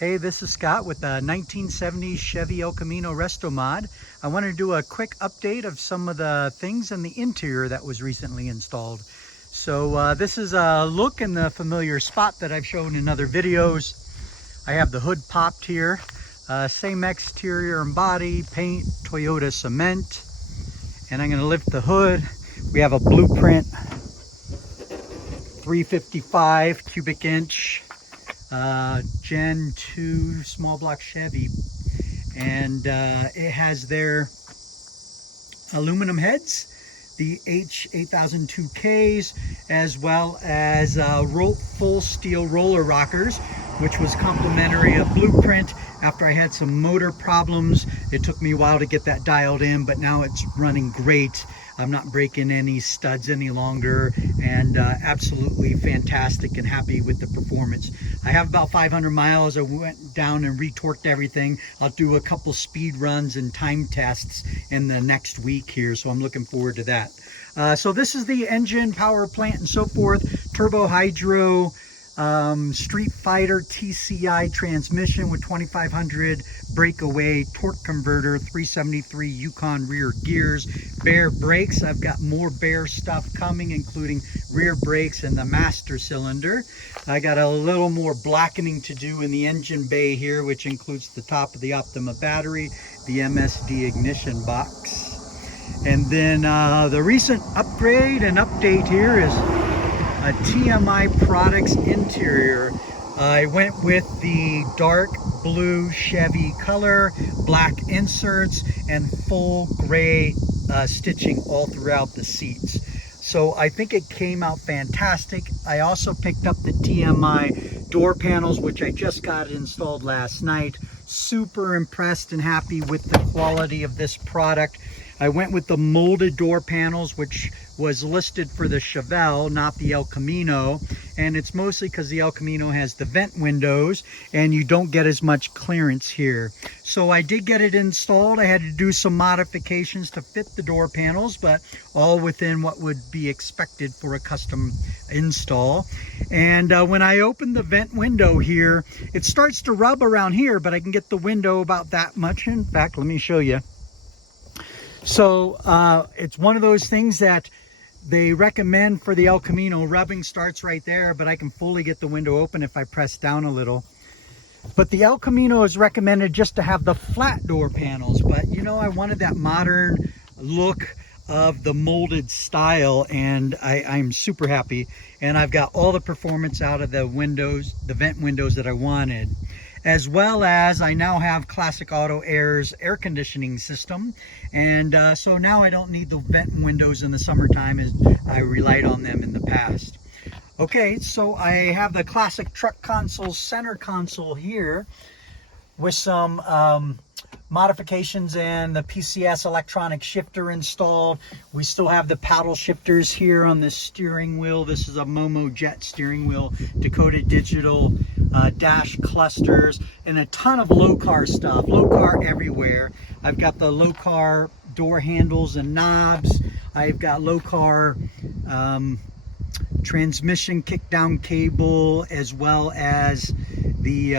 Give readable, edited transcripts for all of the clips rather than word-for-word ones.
Hey, this is Scott with the 1970 Chevy El Camino Resto Mod. I want to do a quick update of some of the things in the interior that was recently installed. So this is a look in the familiar spot that I've shown in other videos. I have the hood popped here. Same exterior and body, paint, Toyota cement. And I'm going to lift the hood. We have a Blueprint 355 cubic inch Gen 2 small block Chevy, and it has their aluminum heads, the H8002Ks, as well as full steel roller rockers, which was complimentary of Blueprint. After I had some motor problems, it took me a while to get that dialed in, but now it's running great. I'm not breaking any studs any longer, and absolutely fantastic and happy with the performance. I have about 500 miles. I went down and retorqued everything. I'll do a couple speed runs and time tests in the next week here, so I'm looking forward to that. So this is the engine, power plant, and so forth. Turbo hydro Street Fighter TCI transmission with 2500 breakaway torque converter, 373 Yukon rear gears, Bear brakes. I've got more Bear stuff coming, including rear brakes and the master cylinder. I got a little more blackening to do in the engine bay here, which includes the top of the Optima battery, the MSD ignition box. And then the recent upgrade and update here is a TMI Products interior. I went with the dark blue Chevy color, black inserts, and full gray stitching all throughout the seats. So I think it came out fantastic. I also picked up the TMI door panels, which I just got installed last night. Super impressed and happy with the quality of this product. I went with the molded door panels, which was listed for the Chevelle, not the El Camino. And it's mostly because the El Camino has the vent windows and you don't get as much clearance here. So I did get it installed. I had to do some modifications to fit the door panels, but all within what would be expected for a custom install. And when I open the vent window here, it starts to rub around here, but I can get the window about that much. In fact, let me show you. So it's one of those things that they recommend for the El Camino. Rubbing starts right there, but I can fully get the window open if I press down a little. But the El Camino is recommended just to have the flat door panels. But you know, I wanted that modern look of the molded style, and I'm super happy. And I've got all the performance out of the windows, the vent windows that I wanted. As well as I now have Classic Auto Air's air conditioning system. And so now I don't need the vent windows in the summertime as I relied on them in the past. Okay, so I have the classic truck console, center console here with some modifications and the PCS electronic shifter installed. We still have the paddle shifters here on the steering wheel. This is a Momo Jet steering wheel, Dakota Digital dash clusters, and a ton of low car stuff. Low car everywhere. I've got the low car door handles and knobs. I've got low car transmission kick down cable, as well as the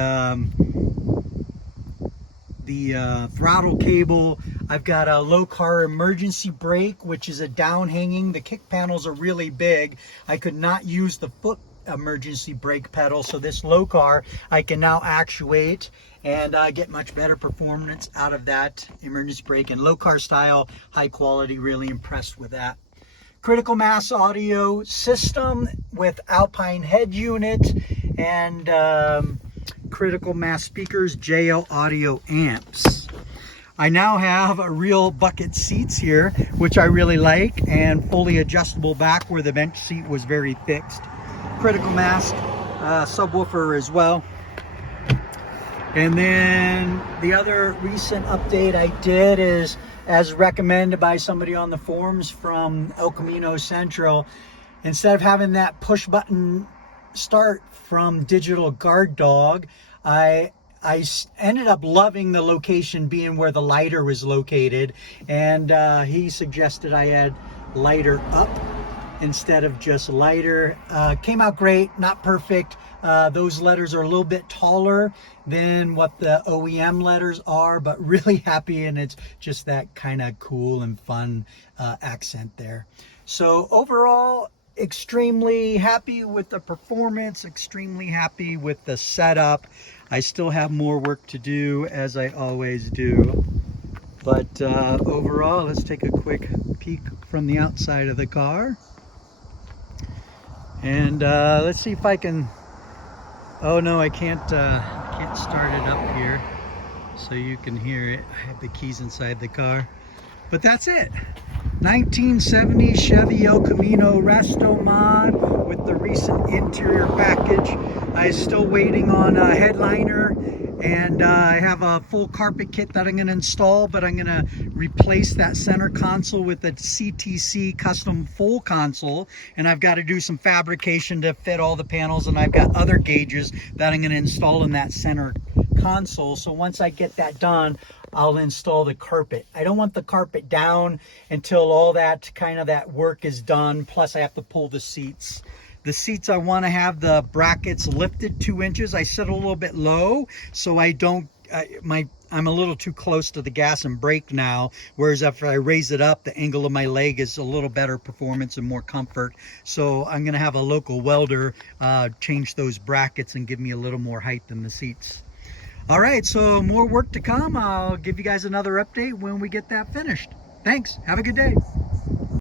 throttle cable. I've got a low car emergency brake, which is a down hanging. The kick panels are really big. I could not use the foot emergency brake pedal, so this low car I can now actuate and get much better performance out of that emergency brake. And low car style, high quality, really impressed with that. Critical mass audio system with Alpine head unit and critical mass speakers, JL audio amps. I now have a real bucket seats here, which I really like, and fully adjustable back where the bench seat was very fixed. Critical mass subwoofer as well. And then the other recent update I did is, as recommended by somebody on the forums from El Camino Central, instead of having that push button start from digital guard dog, I ended up loving the location being where the lighter was located, and he suggested I add lighter up instead of just lighter. Came out great, not perfect. Those letters are a little bit taller than what the OEM letters are, but really happy, and it's just that kind of cool and fun accent there. So overall, extremely happy with the performance, extremely happy with the setup. I still have more work to do, as I always do. But overall, let's take a quick peek from the outside of the car. And let's see if I can, oh no, I can't start it up here so you can hear it. I have the keys inside the car. But that's it. 1970 Chevy El Camino Resto Mod with the recent interior package. I'm still waiting on a headliner, and I have a full carpet kit that I'm going to install, but I'm going to replace that center console with a CTC custom full console, and I've got to do some fabrication to fit all the panels, and I've got other gauges that I'm going to install in that center console. So once I get that done, I'll install the carpet. I don't want the carpet down until all that that work is done. Plus I have to pull the seats. The seats, I want to have the brackets lifted 2 inches. I set a little bit low so I don't, I'm a little too close to the gas and brake now, whereas if I raise it up, the angle of my leg is a little better performance and more comfort. So I'm going to have a local welder change those brackets and give me a little more height in the seats. All right, so more work to come. I'll give you guys another update when we get that finished. Thanks. Have a good day.